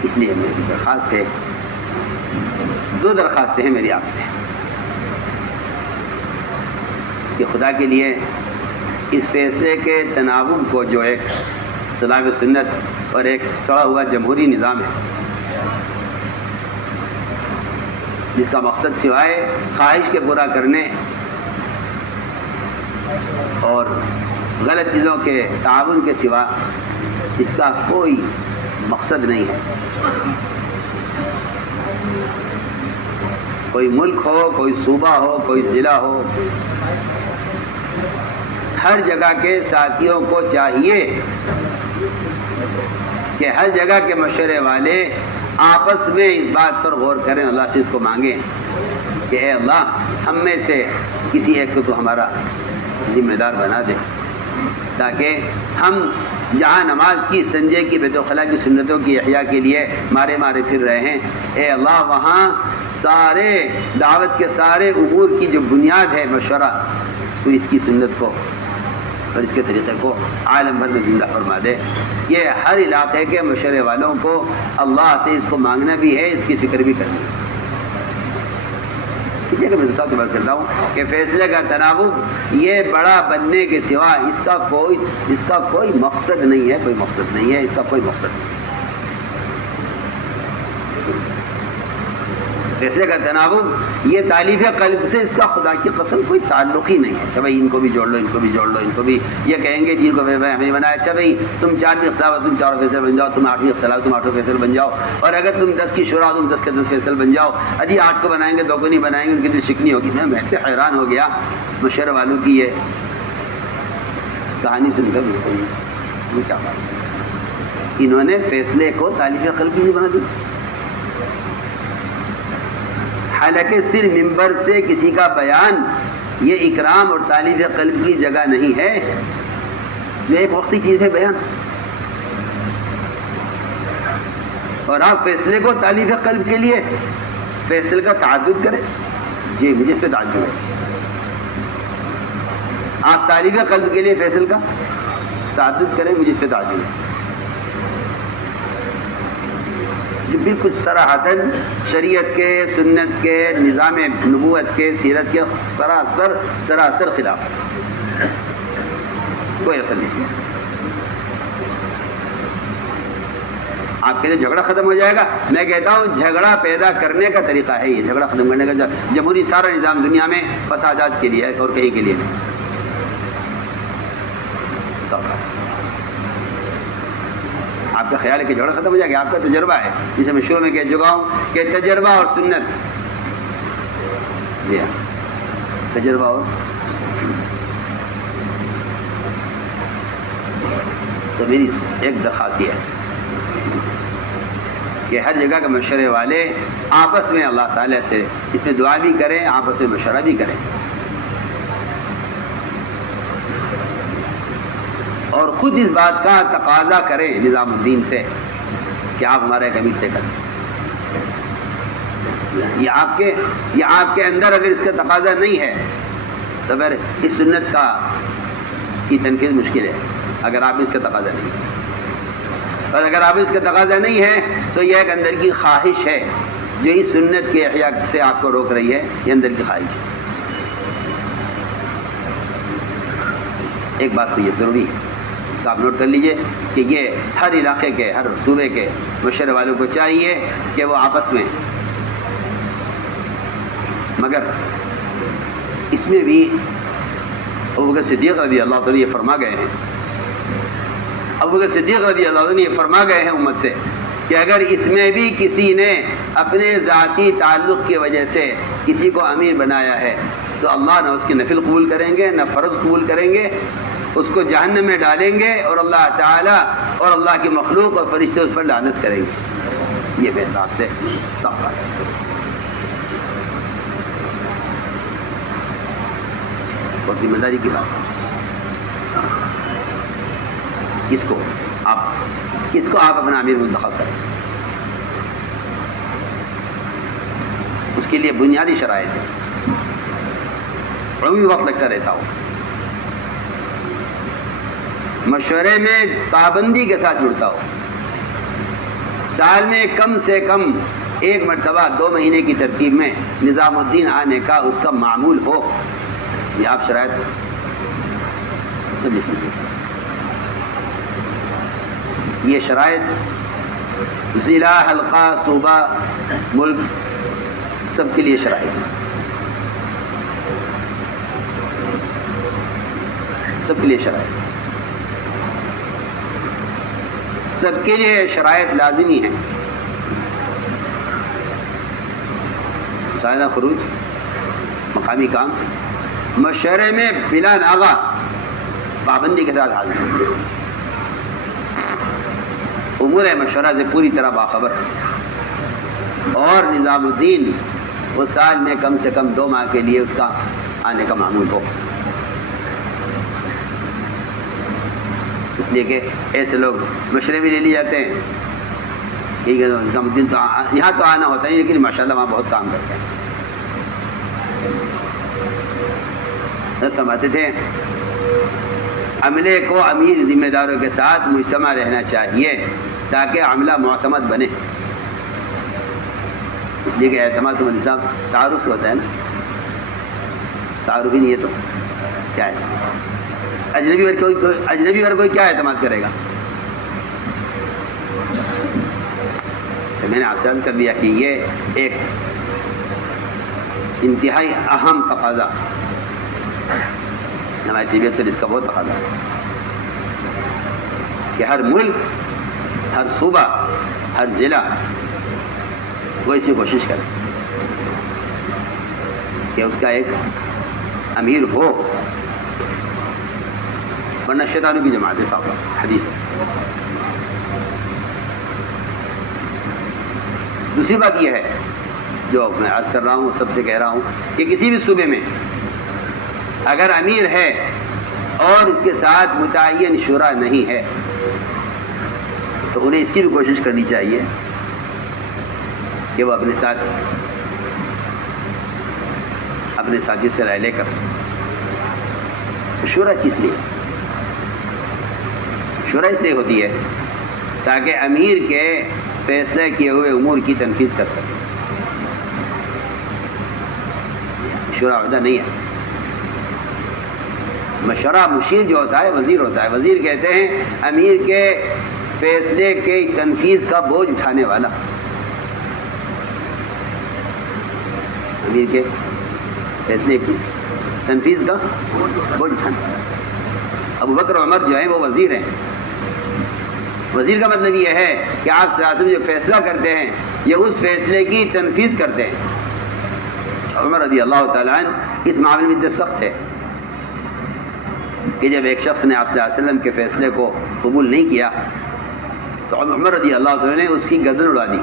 اس لیے میری درخواست ہے، دو درخواستیں ہیں میری آپ سے کہ خدا کے لیے اس فیصلے کے تناوب کو، جو ایک خلاف سنت اور ایک سڑا ہوا جمہوری نظام ہے جس کا مقصد سوائے خواہش کے پورا کرنے اور غلط چیزوں کے تعاون کے سوا اس کا کوئی مقصد نہیں ہے۔ کوئی ملک ہو، کوئی صوبہ ہو، کوئی ضلع ہو، ہر جگہ کے ساتھیوں کو چاہیے کہ ہر جگہ کے مشورے والے آپس میں اس بات پر غور کریں، اللہ سے اس کو مانگیں کہ اے اللہ ہم میں سے کسی ایک کو تو ہمارا ذمہ دار بنا دے، تاکہ ہم جہاں نماز کی، استنجے کی، بیت الخلاء کی سنتوں کی احیاء کے لیے مارے پھر رہے ہیں، اے اللہ وہاں سارے دعوت کے سارے امور کی جو بنیاد ہے مشورہ، تو اس کی سنت کو اور اس کے طریقے کو عالم بھر میں زندہ فرما دے۔ یہ ہر علاقے کے مشورے والوں کو اللہ سے اس کو مانگنا بھی ہے، اس کی فکر بھی کرنی ہے۔ ٹھیک ہے کہ میں دوسرا بات کرتا ہوں کہ فیصلے کا تناوب یہ بڑا بننے کے سوا اس کا کوئی مقصد نہیں ہے، کوئی مقصد نہیں ہے، اس کا کوئی مقصد نہیں ہے۔ فیصلے کا تناوب یہ تالیف قلب سے، اس کا خدا کی قسم کوئی تعلق ہی نہیں ہے۔ اچھا بھائی ان کو بھی جوڑ لو، ان کو بھی جوڑ لو، ان کو بھی یہ کہیں گے جن کو ہمیں بنایا، اچھا بھائی تم 4 بھی اختلاف تم 4 فیصل بن جاؤ، تم 8 بھی اختلاف تم 8 فیصل بن جاؤ، اور اگر تم 10 کی شورا تم 10 کے 10 فیصل بن جاؤ۔ اجی 8 کو بنائیں گے 2 کو نہیں بنائیں گے، ان کی دل شکنی ہوگی۔ میں بہت حیران ہو گیا مشورے والوں کی یہ کہانی سن کر، یہ کیا بات، انہوں نے فیصلے کو تالیف قلب نہیں بنا دی۔ حالانکہ صرف ممبر سے کسی کا بیان یہ اکرام اور تالیف قلب کی جگہ نہیں ہے، جو ایک وقتی چیز ہے بیان، اور آپ فیصلے کو تالیف قلب کے لیے فیصلے کا تعدد کریں۔ جی مجھے اس پہ تعجب ہے، آپ تالیف قلب کے لیے فیصل کا تعدد کریں، مجھے اس پہ تعجب ہے، جو بالکل صراحتاً شریعت کے، سنت کے، نظام نبوت کے، سیرت کے سراسر خلاف، کوئی اثر نہیں۔ آپ کہتے ہیں جھگڑا ختم ہو جائے گا، میں کہتا ہوں جھگڑا پیدا کرنے کا طریقہ ہے یہ، جھگڑا ختم کرنے کا جمہوری سارا نظام دنیا میں فسادات کے لیے ہے اور کہیں کے لیے نہیں۔ آپ کا خیال ہے کہ جھگڑا ختم ہو جائے گا؟ آپ کا تجربہ ہے، جسے میں شروع میں کہہ چکا ہوں کہ تجربہ اور سنت، جی تجربہ اور تو میری ایک درخواست یہ ہے کہ ہر جگہ کے مشورے والے آپس میں اللہ تعالیٰ سے اس میں دعا بھی کریں، آپس میں مشورہ بھی کریں، اور خود اس بات کا تقاضا کریں نظام الدین سے کہ آپ ہمارا ایک امیر طے کریں۔ یہ آپ کے اندر اگر اس کا تقاضا نہیں ہے تو پھر اس سنت کی تنقید مشکل ہے، اگر آپ اس کا تقاضا نہیں ہے، اور اگر آپ اس کا تقاضا نہیں ہے تو یہ ایک اندر کی خواہش ہے جو اس سنت کے احیاء سے آپ کو روک رہی ہے، یہ اندر کی خواہش ہے۔ ایک بات تو یہ ضروری ہے، اس کا آپ نوٹ کر لیجئے کہ یہ ہر علاقے کے، ہر صوبے کے مشورے والوں کو چاہیے کہ وہ آپس میں، مگر اس میں بھی ابوبکر صدیق رضی اللہ تعالیٰ یہ فرما گئے ہیں، ابوبکر صدیق رضی اللہ عنہ یہ فرما گئے ہیں امت سے کہ اگر اس میں بھی کسی نے اپنے ذاتی تعلق کی وجہ سے کسی کو امیر بنایا ہے تو اللہ نہ اس کی نفل قبول کریں گے، نہ فرض قبول کریں گے، اس کو جہنم میں ڈالیں گے، اور اللہ تعالیٰ اور اللہ کی مخلوق اور فرشتے اس پر لعنت کریں گے۔ یہ بے حساب سے صاف بات ہے۔ بہت ذمہ داری کی بات ہے۔ کس کو آپ اپنا امیر منتخب کریں، اس کے لیے بنیادی شرائط ہے، عمومی وقت لگتا رہتا ہو، مشورے میں پابندی کے ساتھ جڑتا ہو، سال میں کم سے کم 1 مرتبہ 2 مہینے کی ترتیب میں نظام الدین آنے کا اس کا معمول ہو۔ یہ آپ شرائط سب لکھ لیجیے۔ یہ شرائط ضلع، حلقہ، صوبہ، ملک سب کے لیے شرائط، سب کے لیے شرائط، سب کے لیے شرائط لازمی ہیں۔ مسائل خروج، مقامی کام، مشورے میں بلا ناغہ پابندی کے ساتھ حاضر، امور مشورہ سے پوری طرح باخبر، اور نظام الدین وہ سال میں کم سے کم 2 ماہ کے لیے اس کا آنے کا معمول ہو۔ اس لیے کہ ایسے لوگ مشورے بھی لے لیے جاتے ہیں، ٹھیک ہے، نظام الدین تو یہاں تو آنا ہوتا ہے لیکن ماشاء اللہ وہاں بہت کام کرتے ہیں۔ سمجھتے تھے عملے کو امیر ذمہ داروں کے ساتھ مجتمع رہنا چاہیے تاکہ عملہ معتمد بنے، اس لیے کہ اعتماد تو نظام تعارف سے ہوتا ہے نا، تعارف ہی نہیں ہے تو کیا ہے، اجنبی اور کوئی کیا اعتماد کرے گا؟ تو میں نے آپ سے عرض کر دیا کہ یہ ایک انتہائی اہم تقاضا، ہماری طبیعت پر اس کا بہت تقاضا ہے کہ ہر ملک، ہر صوبہ، ہر ضلع وہ اسی کوشش کرے کہ اس کا ایک امیر ہو، ورنہ شیطانوں کی جماعت ہے، صاحب حدیث ہے۔ دوسری بات یہ ہے جو میں عرض کر رہا ہوں، سب سے کہہ رہا ہوں کہ کسی بھی صوبے میں اگر امیر ہے اور اس کے ساتھ متعین شورا نہیں ہے تو انہیں اس کی بھی کوشش کرنی چاہیے کہ وہ اپنے ساتھی سے رائے لے کر، شورا کس لیے؟ شورا اس لیے ہوتی ہے تاکہ امیر کے فیصلے کیے ہوئے امور کی تنفیذ کر سکے۔ شورا عہدہ نہیں ہے، مشورہ مشیر جو ہوتا ہے وزیر ہوتا ہے، وزیر کہتے ہیں امیر کے فیصلے کے تنفیذ کا بوجھ اٹھانے والا، امیر کے فیصلے کی تنفیذ کا بوجھ اٹھانے والا۔ ابوبکر عمر جو ہیں وہ وزیر ہیں، وزیر کا مطلب یہ ہے کہ آپ سے جو فیصلہ کرتے ہیں یہ اس فیصلے کی تنفیذ کرتے ہیں۔ عمر رضی اللہ تعالیٰ عنہ اس معاملے میں اتنے سخت ہے کہ جب ایک شخص نے آپ صلی اللہ علیہ وسلم کے فیصلے کو قبول نہیں کیا تو عمر رضی اللہ تعالیٰ نے اس کی گردن اڑا دی،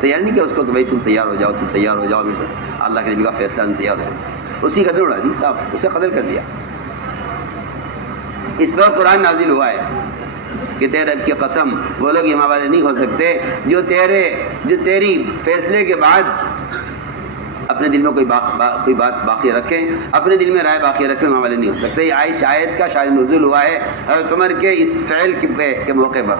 تیار نہیں کیا اس کو کہ بھائی تم تیار ہو جاؤ، تم تیار ہو جاؤ، میرے ساتھ اللہ کے نبی کا فیصلہ تم تیار ہو جاؤ، اس کی گردن اڑا دی، صاحب اسے قتل کر دیا۔ اس پر قرآن نازل ہوا ہے کہ تیرے رب کی قسم وہ لوگ ایمان والے نہیں ہو سکتے جو تیری فیصلے کے بعد اپنے دل میں کوئی بات باقی رکھیں، اپنے دل میں رائے باقی رکھیں، ایمان والے نہیں ہو سکتے۔ یہ آیت کا شاید نزول ہوا ہے حضرت عمر کے اس فعل کے موقع پر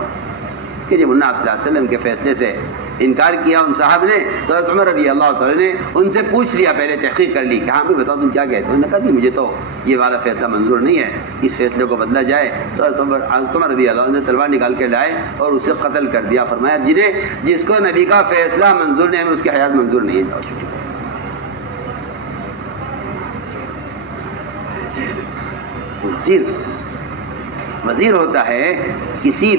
کہ جب انہوں نے آپ صلی اللہ علیہ وسلم کے فیصلے سے انکار کیا ان صاحب نے تو حضرت عمر رضی اللہ تعالیٰ نے ان سے پوچھ لیا، پہلے تحقیق کر لی کہ ہاں بھائی بتاؤ تم کیا کہتے ہو؟ انہوں نے کہا مجھے تو یہ والا فیصلہ منظور نہیں ہے، اس فیصلے کو بدلا جائے۔ تو حضرت عمر رضی اللہ عنہ نے تلوار نکال کے لائے اور اسے قتل کر دیا، فرمایا جس کو نبی کا فیصلہ منظور نہیں ہے اس کی حیات منظور نہیں ہے۔ وزیر ہوتا ہے کسی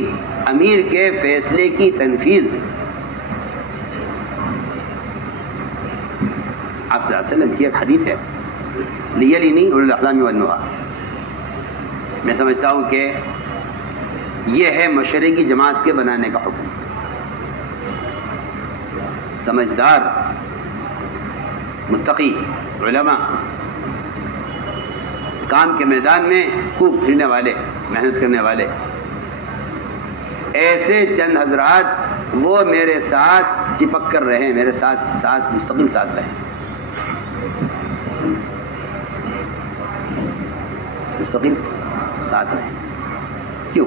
امیر کے فیصلے کی تنفیذ۔ آپ صلی اللہ علیہ وسلم کی ایک حدیث ہے، لیلینی اولی الاحلام والنہی، میں سمجھتا ہوں کہ یہ ہے مشورے کی جماعت کے بنانے کا حکم۔ سمجھدار متقی علماء، کام کے میدان میں خوب پھرنے والے، محنت کرنے والے، ایسے چند حضرات وہ میرے ساتھ چپک کر رہے، میرے ساتھ مستقل ساتھ رہے، مستقل ساتھ رہے۔ کیوں؟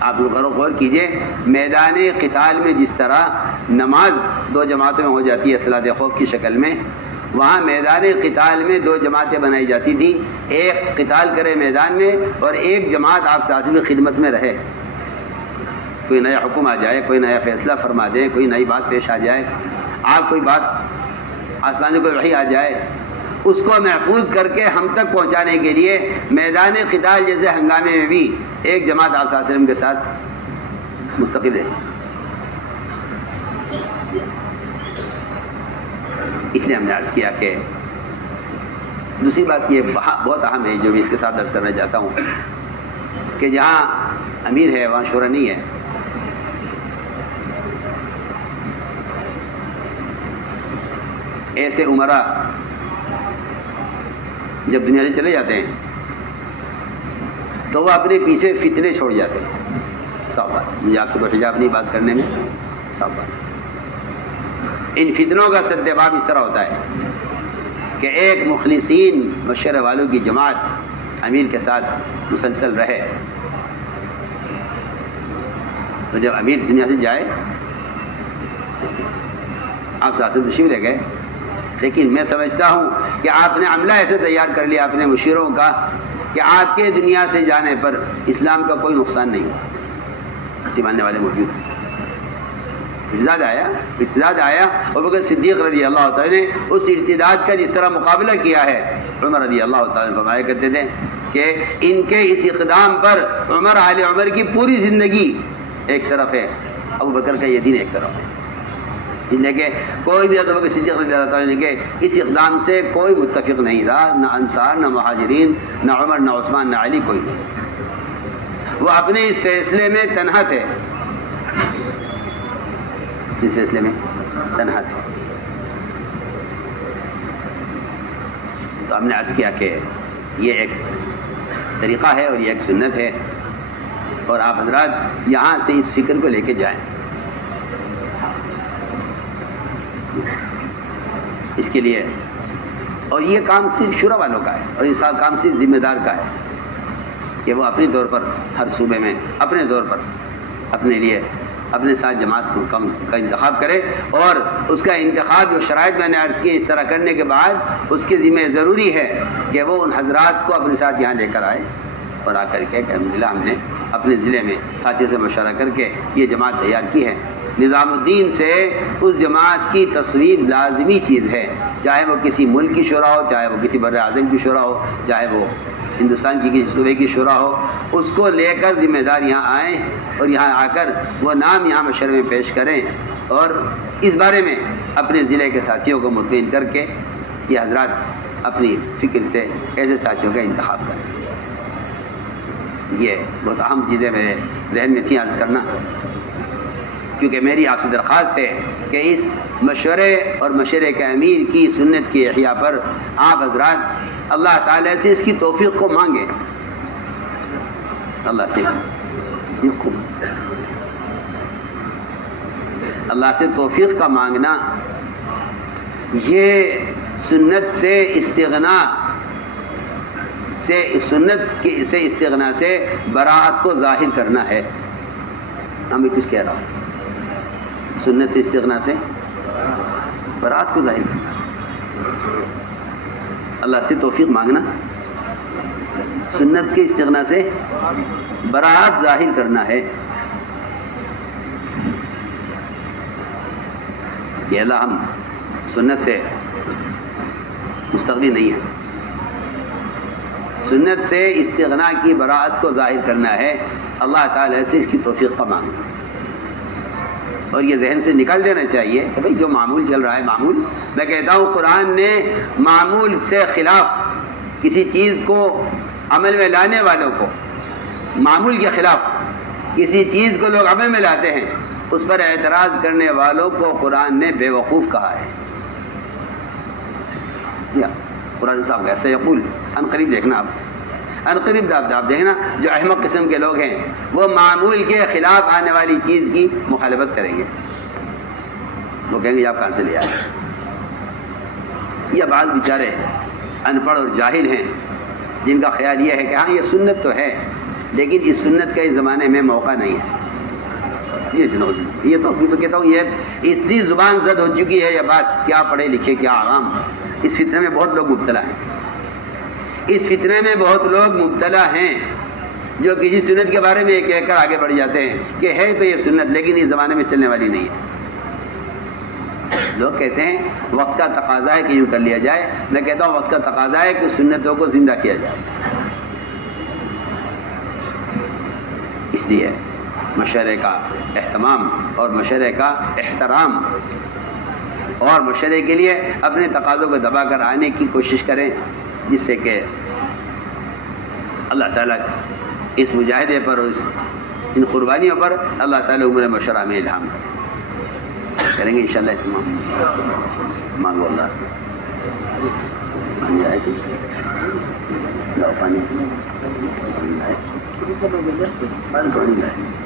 آپ غور کیجئے، میدان قتال میں جس طرح نماز 2 جماعتوں میں ہو جاتی ہے صلاۃ خوف کی شکل میں، وہاں میدان قتال میں 2 جماعتیں بنائی جاتی تھی، ایک قتال کرے میدان میں اور ایک جماعت آپ ساتھ میں خدمت میں رہے۔ کوئی نیا حکم آ جائے، کوئی نیا فیصلہ فرما دے، کوئی نئی بات پیش آ جائے، آپ کوئی بات آسمان سے کوئی وحی آ جائے، اس کو محفوظ کر کے ہم تک پہنچانے کے لیے میدان قتال جیسے ہنگامے میں بھی ایک جماعت آپ صلی اللہ علیہ وسلم کے ساتھ مستقل ہے۔ اس لیے ہم نے عرض کیا کہ دوسری بات یہ بہت اہم ہے جو بھی اس کے ساتھ عرض کرنا چاہتا ہوں کہ جہاں امیر ہے وہاں شورا نہیں ہے۔ ایسے عمرا جب دنیا سے چلے جاتے ہیں تو وہ اپنے پیچھے فتنے چھوڑ جاتے ہیں۔ صاف بات، مجھے آپ سے کوئی حجاب نہیں بات کرنے میں، صاف بات۔ ان فتنوں کا سدباب اس طرح ہوتا ہے کہ ایک مخلصین مشورے والوں کی جماعت امیر کے ساتھ مسلسل رہے، تو جب امیر دنیا سے جائے آپ ساتھ تشریف لے گئے، لیکن میں سمجھتا ہوں کہ آپ نے عملہ ایسے تیار کر لیا اپنے مشیروں کا کہ آپ کے دنیا سے جانے پر اسلام کا کوئی نقصان نہیں ہوا۔ اسی ماننے والے موجود ہیں۔ ارتداد آیا اور بکر صدیق رضی اللہ تعالیٰ نے اس ارتداد کا جس طرح مقابلہ کیا ہے، عمر رضی اللہ تعالیٰ نے فرمایا کرتے تھے کہ ان کے اس اقدام پر عمر آل عمر کی پوری زندگی ایک طرف ہے، ابو بکر کا یہ دین ایک طرف ہے۔ اس لیے کہ کوئی بھی ابو بکر صدیق رضی اللہ تعالیٰ نے کہ اس اقدام سے کوئی متفق نہیں تھا، نہ انصار، نہ مہاجرین، نہ عمر، نہ عثمان، نہ علی، کوئی نہیں۔ وہ اپنے اس فیصلے میں تنہا تھے، اس فیصلے میں تنہا تھے۔ تو ہم نے عرض کیا کہ یہ ایک طریقہ ہے اور یہ ایک سنت ہے، اور آپ حضرات یہاں سے اس فکر کو لے کے جائیں۔ اس کے لیے، اور یہ کام صرف شورا والوں کا ہے، اور یہ کام صرف ذمہ دار کا ہے کہ وہ اپنے طور پر ہر صوبے میں اپنے طور پر اپنے لیے اپنے ساتھ جماعت کا انتخاب کرے، اور اس کا انتخاب جو شرائط میں نے عرض کی اس طرح کرنے کے بعد اس کے ذمہ ضروری ہے کہ وہ ان حضرات کو اپنے ساتھ یہاں لے کر آئے، اور آ کر کے الحمدللہ ہم نے اپنے ضلع میں ساتھیوں سے مشورہ کر کے یہ جماعت تیار کی ہے۔ نظام الدین سے اس جماعت کی تصویر لازمی چیز ہے، چاہے وہ کسی ملک کی شورا ہو، چاہے وہ کسی بر اعظم کی شورا ہو، چاہے وہ ہندوستان کی کسی صوبے کی شورا ہو، اس کو لے کر ذمہ دار یہاں آئیں اور یہاں آ کر وہ نام یہاں مشورے میں پیش کریں، اور اس بارے میں اپنے ضلع کے ساتھیوں کو مطمئن کر کے یہ حضرات اپنی فکر سے ایسے ساتھیوں کا انتخاب کریں۔ یہ بہت اہم چیزیں میرے ذہن میں تھیں عرض کرنا، کیونکہ میری آپ سے درخواست ہے کہ اس مشورے اور مشورے کے امیر کی سنت کی احیاء پر آپ حضرات اللہ تعالیٰ سے اس کی توفیق کو مانگیں، اللہ سے توفیق کا مانگنا، یہ سنت سے استغنا سے براءت کو ظاہر کرنا ہے۔ میں کچھ کہہ رہا ہوں، سنت سے استغنا سے برات کو ظاہر کرنا، اللہ سے توفیق مانگنا، سنت کے استغنا سے برات ظاہر کرنا ہے کہ اللہ ہم سنت سے مستغنی نہیں ہے، سنت سے استغنا کی براعت کو ظاہر کرنا ہے، اللہ تعالیٰ سے اس کی توفیق کا مانگنا، اور یہ ذہن سے نکال دینا چاہیے کہ بھئی جو معمول چل رہا ہے معمول، میں کہتا ہوں قرآن نے معمول سے خلاف کسی چیز کو عمل میں لانے والوں کو، معمول کے خلاف کسی چیز کو لوگ عمل میں لاتے ہیں، اس پر اعتراض کرنے والوں کو قرآن نے بے وقوف کہا ہے۔ یا قرآن صاحب ایسے یقول، ان قریب دیکھنا آپ، ان قریب آپ دیکھنا جو احمق قسم کے لوگ ہیں وہ معمول کے خلاف آنے والی چیز کی مخالفت کریں گے، وہ کہیں گے آپ کہاں سے لے آئے؟ یہ بعض بیچارے ان پڑھ اور جاہل ہیں جن کا خیال یہ ہے کہ ہاں یہ سنت تو ہے لیکن اس سنت کا اس زمانے میں موقع نہیں ہے۔ یہ تو کہتا ہوں یہ اتنی زبان زد ہو چکی ہے یہ بات، کیا پڑھے لکھے کیا عوام، اس فتنے میں بہت لوگ مبتلا ہیں، اس فتنے میں بہت لوگ مبتلا ہیں جو کسی سنت کے بارے میں یہ کہہ کر آگے بڑھ جاتے ہیں کہ ہے تو یہ سنت لیکن اس زمانے میں چلنے والی نہیں ہے۔ لوگ کہتے ہیں وقت کا تقاضا ہے کہ یوں کر لیا جائے، میں کہتا ہوں وقت کا تقاضا ہے کہ سنتوں کو زندہ کیا جائے۔ اس لیے مشورے کا اہتمام اور مشورے کا احترام اور مشورے کے لیے اپنے تقاضوں کو دبا کر آنے کی کوشش کریں، جس سے کہ اللہ تعالیٰ اس مجاہدے پر ان قربانیوں پر اللہ تعالیٰ عمر مشورہ میں الہام کریں گے انشاءاللہ۔ اہتمام مانگو اللہ سے، مان جائے تو لاؤ پانی، پانی لائے